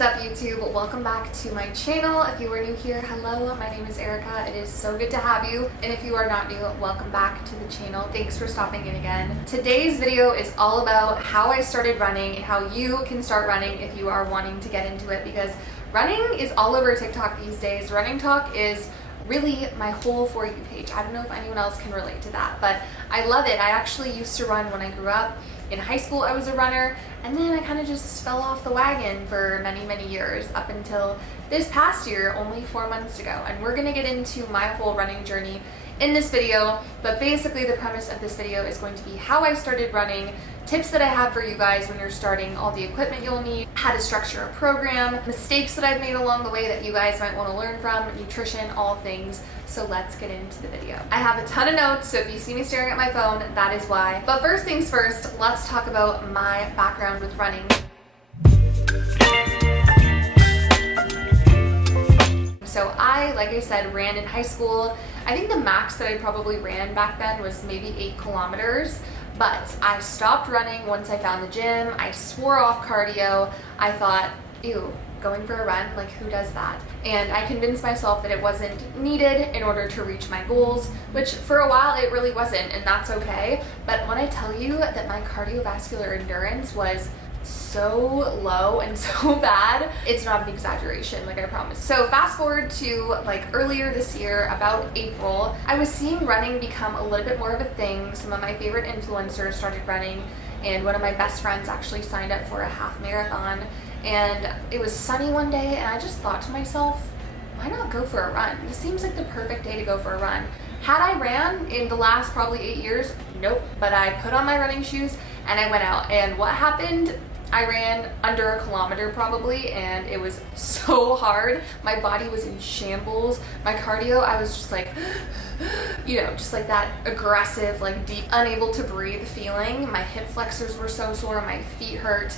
is up, YouTube? Welcome back to my channel. If you are new here, hello, my name is Erica. It is so good to have you. And if you are not new, welcome back to the channel. Thanks for stopping in again. Today's video is all about how I started running and how you can start running if you are wanting to get into it, because running is all over TikTok these days. Running Talk is really my whole For You page. I don't know if anyone else can relate to that, but I love it. I actually used to run when I grew up. In high school, I was a runner, and then I kind of just fell off the wagon for many years up until this past year, only 4 months ago. And we're gonna get into my whole running journey in this video, but basically the premise of this video is going to be how I started running, tips that I have for you guys when you're starting, all the equipment you'll need, how to structure a program, mistakes that I've made along the way that you guys might want to learn from, nutrition, all things. So let's get into the video. I have a ton of notes, so if you see me staring at my phone, that is why. But first things first, let's talk about my background with running. So like I said, ran in high school. I think the max that I probably ran back then was maybe 8 kilometers, but I stopped running once I found the gym. I swore off cardio. I thought, ew, going for a run, like who does that? And I convinced myself that it wasn't needed in order to reach my goals, which for a while it really wasn't, and that's okay. But when I tell you that my cardiovascular endurance was so low and so bad, it's not an exaggeration, like I promise. So fast forward to like earlier this year, about April, I was seeing running become a little bit more of a thing. Some of my favorite influencers started running, and one of my best friends actually signed up for a half marathon. And it was sunny one day, and I just thought to myself, why not go for a run? This seems like the perfect day to go for a run. Had I ran in the last probably 8 years? Nope. But I put on my running shoes and I went out, and what happened? I ran under a kilometer probably, and it was so hard. My body was in shambles. My cardio, I was just like, you know, just like that aggressive, like deep, unable to breathe feeling. My hip flexors were so sore, my feet hurt.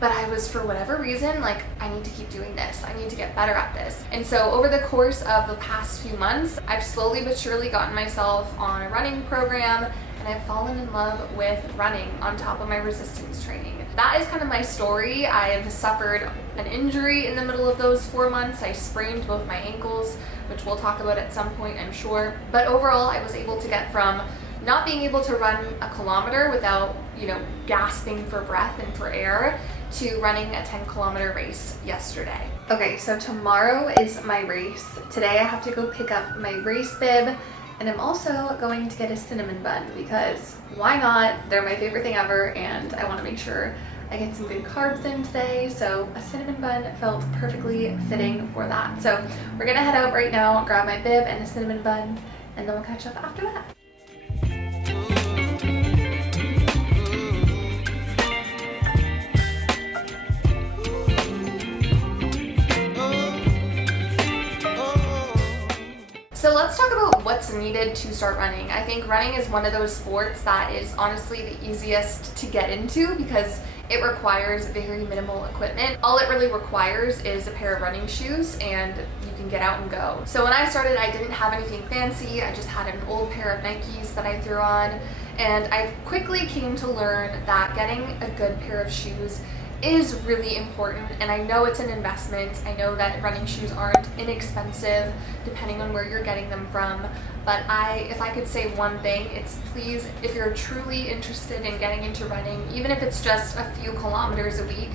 But I was, for whatever reason, like, I need to keep doing this. I need to get better at this. And so over the course of the past few months, I've slowly but surely gotten myself on a running program, and I've fallen in love with running on top of my resistance training. That is kind of my story. I have suffered an injury in the middle of those 4 months. I sprained both my ankles, which we'll talk about at some point, I'm sure. But overall, I was able to get from not being able to run a kilometer without, you know, gasping for breath and for air, to running a 10-kilometer race yesterday. Okay, so tomorrow is my race. Today I have to go pick up my race bib, and I'm also going to get a cinnamon bun because why not? They're my favorite thing ever, and I want to make sure I get some good carbs in today, so a cinnamon bun felt perfectly fitting for that. So we're gonna head out right now, grab my bib and a cinnamon bun, and then we'll catch up after that. So let's talk about what's needed to start running. I think running is one of those sports that is honestly the easiest to get into because it requires very minimal equipment. All it really requires is a pair of running shoes, and you can get out and go. So when I started, I didn't have anything fancy. I just had an old pair of Nikes that I threw on, and I quickly came to learn that getting a good pair of shoes is really important, and I know it's an investment. I know that running shoes aren't inexpensive depending on where you're getting them from, but if I could say one thing, it's please, if you're truly interested in getting into running, even if it's just a few kilometers a week,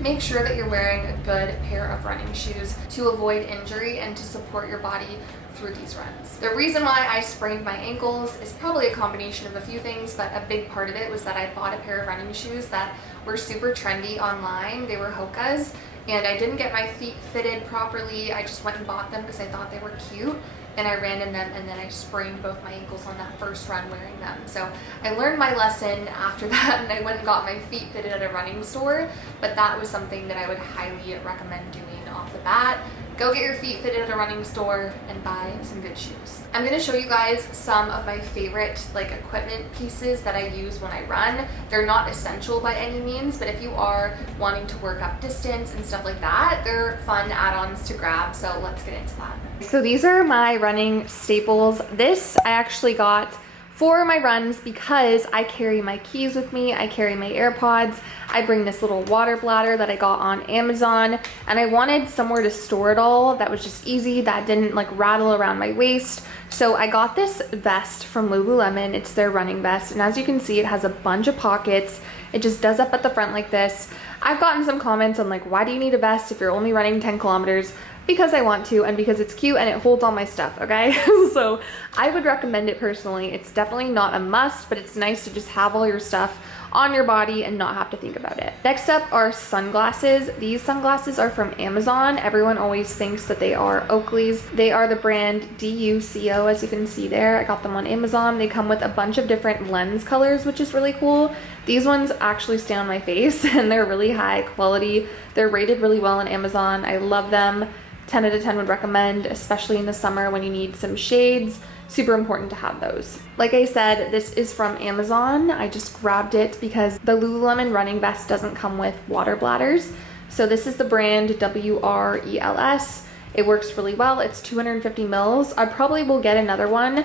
make sure that you're wearing a good pair of running shoes to avoid injury and to support your body through these runs. The reason why I sprained my ankles is probably a combination of a few things, but a big part of it was that I bought a pair of running shoes that were super trendy online. They were Hoka's, and I didn't get my feet fitted properly. I just went and bought them because I thought they were cute, and I ran in them, and then I sprained both my ankles on that first run wearing them. So I learned my lesson after that, and I went and got my feet fitted at a running store, but that was something that I would highly recommend doing off the bat. Go get your feet fitted at a running store and buy some good shoes. I'm gonna show you guys some of my favorite equipment pieces that I use when I run. They're not essential by any means, but if you are wanting to work up distance and stuff like that, they're fun add-ons to grab, so let's get into that. So these are my running staples. This I actually got for my runs because I carry my keys with me, I carry my AirPods, I bring this little water bladder that I got on Amazon, and I wanted somewhere to store it all that was just easy, that didn't like rattle around my waist. So I got this vest from Lululemon. It's their running vest, and as you can see, it has a bunch of pockets. It just does up at the front like this. I've gotten some comments on like, why do you need a vest if you're only running 10 kilometers? Because I want to, and because it's cute and it holds all my stuff, okay? So I would recommend it personally. It's definitely not a must, but it's nice to just have all your stuff on your body and not have to think about it. Next up are sunglasses. These sunglasses are from Amazon. Everyone always thinks that they are Oakley's. They are the brand DUCO, as you can see there. I got them on Amazon. They come with a bunch of different lens colors, which is really cool. These ones actually stay on my face and they're really high quality. They're rated really well on Amazon. I love them. 10 out of 10 would recommend, especially in the summer when you need some shades. Super important to have those. Like I said, this is from Amazon. I just grabbed it because the Lululemon running vest doesn't come with water bladders. So this is the brand WRELS. It works really well. It's 250 mils. I probably will get another one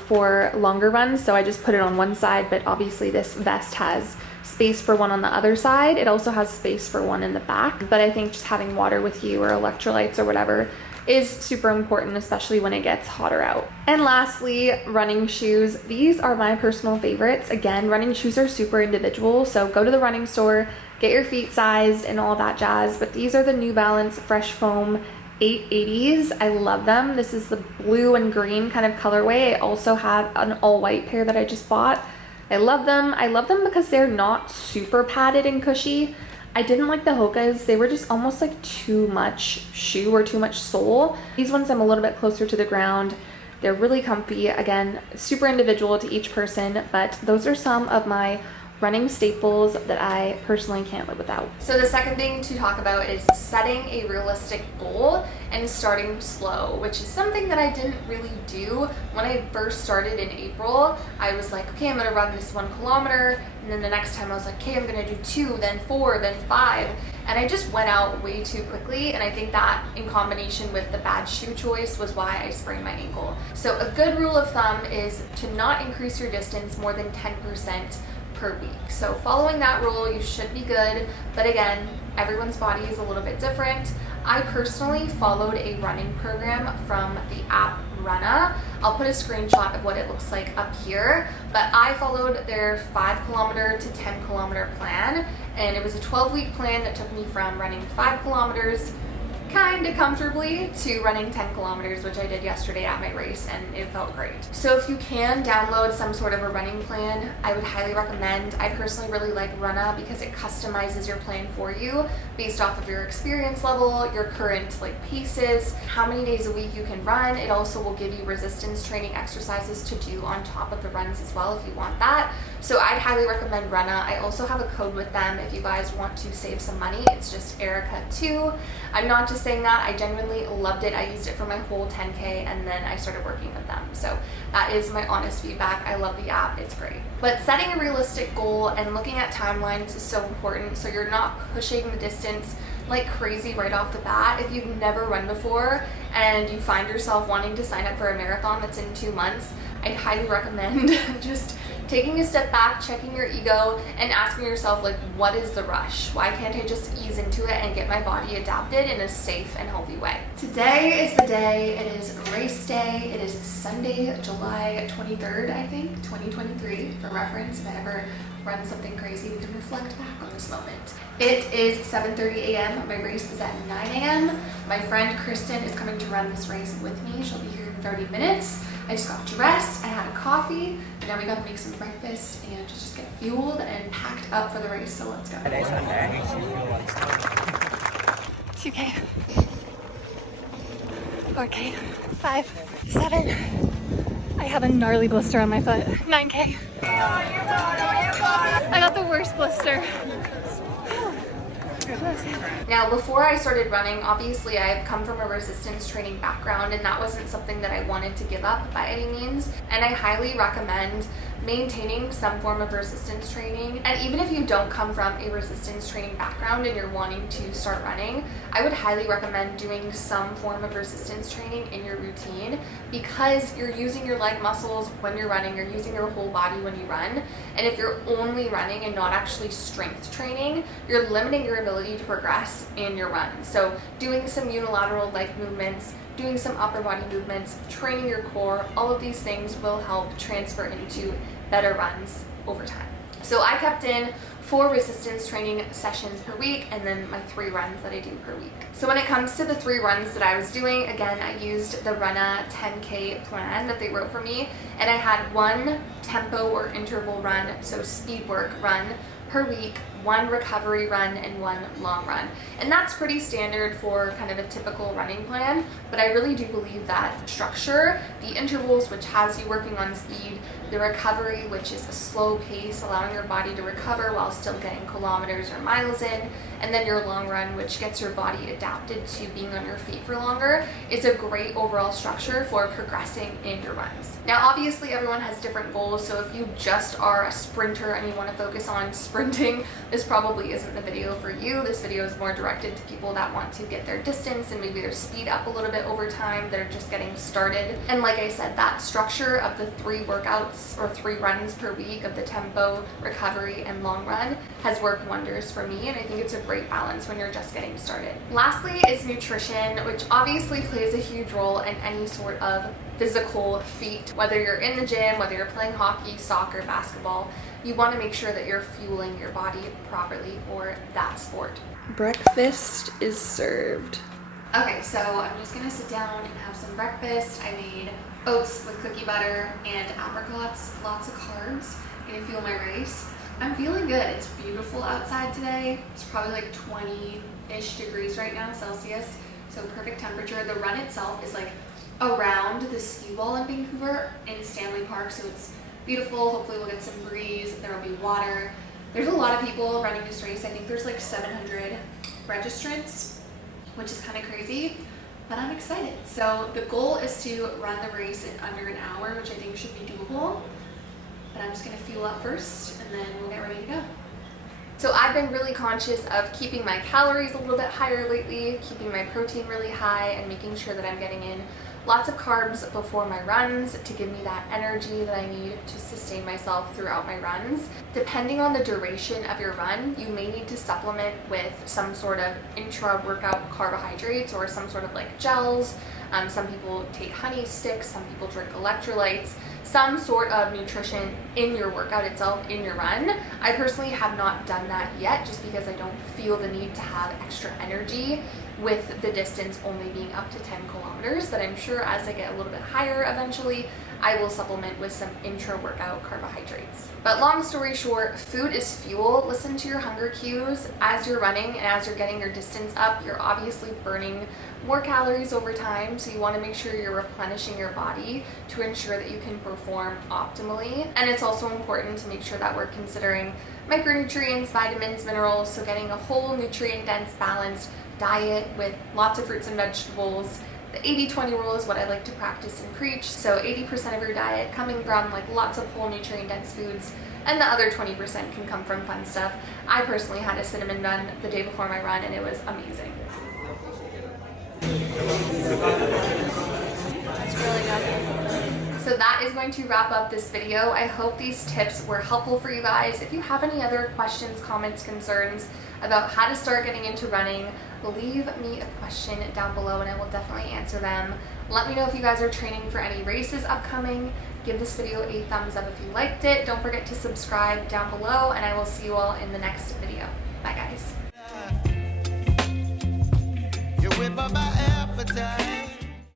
for longer runs. So I just put it on one side, but obviously this vest has space for one on the other side. It also has space for one in the back, but I think just having water with you or electrolytes or whatever is super important, especially when it gets hotter out. And lastly, running shoes. These are my personal favorites. Again, running shoes are super individual, so go to the running store, get your feet sized and all that jazz, but these are the New Balance Fresh Foam 880s. I love them. This is the blue and green kind of colorway. I also have an all white pair that I just bought. I love them. I love them because they're not super padded and cushy. I didn't like the Hokas. They were just almost like too much shoe or too much sole. These ones I'm a little bit closer to the ground. They're really comfy. Again, super individual to each person, but those are some of my running staples that I personally can't live without. So the second thing to talk about is setting a realistic goal and starting slow, which is something that I didn't really do when I first started in April. I was like, okay, I'm gonna run this 1 kilometer, and then the next time I was like, okay, I'm gonna do 2, then 4, then 5, and I just went out way too quickly, and I think that in combination with the bad shoe choice was why I sprained my ankle. So a good rule of thumb is to not increase your distance more than 10% per week. So following that rule, you should be good, but again, everyone's body is a little bit different. I personally followed a running program from the app Runna. I'll put a screenshot of what it looks like up here, but I followed their 5 kilometer to 10 kilometer plan, and it was a 12-week plan that took me from running 5 kilometers kind of comfortably to running 10 kilometers, which I did yesterday at my race, and it felt great. So if you can download some sort of a running plan, I would highly recommend. I personally really like Runna because it customizes your plan for you based off of your experience level, your current like paces, how many days a week you can run. It also will give you resistance training exercises to do on top of the runs as well if you want that. So I'd highly recommend Runna. I also have a code with them if you guys want to save some money. It's just Erica2. I'm not just saying that. I genuinely loved it. I used it for my whole 10K, and then I started working with them. So that is my honest feedback. I love the app. It's great. But setting a realistic goal and looking at timelines is so important, so you're not pushing the distance like crazy right off the bat. If you've never run before and you find yourself wanting to sign up for a marathon that's in 2 months, I'd highly recommend just taking a step back, checking your ego, and asking yourself, like, what is the rush? Why can't I just ease into it and get my body adapted in a safe and healthy way? Today is the day. It is race day. It is Sunday, July 23rd, I think, 2023, for reference. If I ever run something crazy, we can reflect back on this moment. It is 7:30 a.m. My race is at 9 a.m. My friend Kristen is coming to run this race with me. She'll be here in 30 minutes. I just got dressed, I had a coffee, and now we gotta make some breakfast and just get fueled and packed up for the race, so let's go. Today's Sunday. 2K. 4K. 5. 7. I have a gnarly blister on my foot. 9K. I got the worst blister. Now, before I started running, obviously I've come from a resistance training background, and that wasn't something that I wanted to give up by any means. And I highly recommend maintaining some form of resistance training. And even if you don't come from a resistance training background and you're wanting to start running, I would highly recommend doing some form of resistance training in your routine, because you're using your leg muscles when you're running, you're using your whole body when you run. And if you're only running and not actually strength training, you're limiting your ability to progress in your run. So doing some unilateral leg movements, doing some upper body movements, training your core, all of these things will help transfer into better runs over time. So I kept in 4 resistance training sessions per week, and then my 3 runs that I do per week. So when it comes to the 3 runs that I was doing, again, I used the Runna 10K plan that they wrote for me, and I had 1 tempo or interval run, so speed work run per week, 1 recovery run, and 1 long run. And that's pretty standard for kind of a typical running plan, but I really do believe that structure, the intervals, which has you working on speed, the recovery, which is a slow pace, allowing your body to recover while still getting kilometers or miles in, and then your long run, which gets your body adapted to being on your feet for longer, is a great overall structure for progressing in your runs. Now, obviously, everyone has different goals, so if you just are a sprinter and you want to focus on sprinting, this probably isn't the video for you. This video is more directed to people that want to get their distance and maybe their speed up a little bit over time, that are just getting started. And like I said, that structure of the 3 workouts or 3 runs per week of the tempo, recovery, and long run has worked wonders for me, and I think it's a great balance when you're just getting started. Lastly is nutrition, which obviously plays a huge role in any sort of physical feat. Whether you're in the gym, whether you're playing hockey, soccer, basketball, you want to make sure that you're fueling your body properly for that sport. Breakfast is served. Okay, so I'm just gonna sit down and have some breakfast. I made oats with cookie butter and apricots, lots of carbs, gonna fuel my race. I'm feeling good. It's beautiful outside today. It's probably like 20-ish degrees right now, Celsius, so perfect temperature. The run itself is like around the ski wall in Vancouver in Stanley Park, so it's beautiful. Hopefully we'll get some breeze. There will be water. There's a lot of people running this race. I think there's like 700 registrants, which is kind of crazy, but I'm excited. So the goal is to run the race in under an hour, which I think should be doable, but I'm just gonna fuel up first and then we'll get ready to go. So I've been really conscious of keeping my calories a little bit higher lately, keeping my protein really high, and making sure that I'm getting in lots of carbs before my runs to give me that energy that I need to sustain myself throughout my runs. Depending on the duration of your run, you may need to supplement with some sort of intra-workout carbohydrates or some sort of like gels. Some people take honey sticks, some people drink electrolytes, some sort of nutrition in your workout itself, in your run. I personally have not done that yet, just because I don't feel the need to have extra energy with the distance only being up to 10 kilometers, but I'm sure as I get a little bit higher eventually, I will supplement with some intra-workout carbohydrates. But long story short, food is fuel. Listen to your hunger cues as you're running and as you're getting your distance up. You're obviously burning more calories over time, so you want to make sure you're replenishing your body to ensure that you can perform optimally. And it's also important to make sure that we're considering micronutrients, vitamins, minerals, so getting a whole nutrient-dense, balanced diet with lots of fruits and vegetables. The 80-20 rule is what I like to practice and preach. So 80% of your diet coming from like lots of whole nutrient-dense foods, and the other 20% can come from fun stuff. I personally had a cinnamon bun the day before my run, and it was amazing. It's really good. So that is going to wrap up this video. I hope these tips were helpful for you guys. If you have any other questions, comments, concerns about how to start getting into running, leave me a question down below and I will definitely answer them. Let me know if you guys are training for any races upcoming. Give this video a thumbs up if you liked it. Don't forget to subscribe down below, and I will see you all in the next video. Bye guys.